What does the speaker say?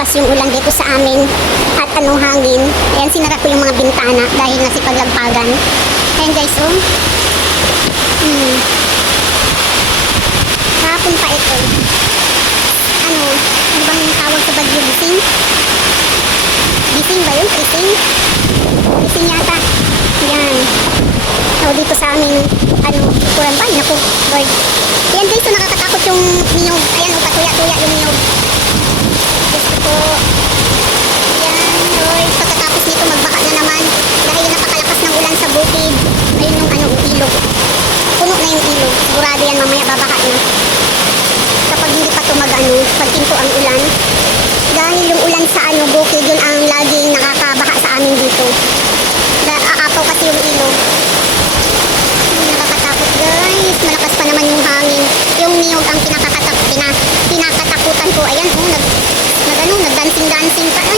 malakas yung ulan dito sa amin at hangin. Ayan, sinara ko yung mga bintana dahil nasipaglagpagan. Ayan guys, oh. Kahapon pa ito. Ano bang tawag sa bagyo? Gising? Gising ba yun? Gising? Gising yata. Yan. So, dito sa amin, kuran ba? Naku, Lord. Ayan guys, so nakakatakot yung niyog. Ayan, patuya-tuya yung niyog. Gusto ko. Ayan, Lord. Pagkatapos nito, magbaka na naman. Dahil napakalakas ng ulan sa bukid. Ayun yung ilog. Puno na yung ilog. Sigurado yan, mamaya babaka na. Kapag hindi pa ito pagtinto ang ulan. Dahil yung ulan sa bukid, yun ang laging nakakabaha sa amin dito. Aapaw kasi yung ilog. Nakakatakot guys. Malakas pa naman yung hangin. Yung niyog ang pinakatakutan ko. Ayan, nagdancing-dancing pa.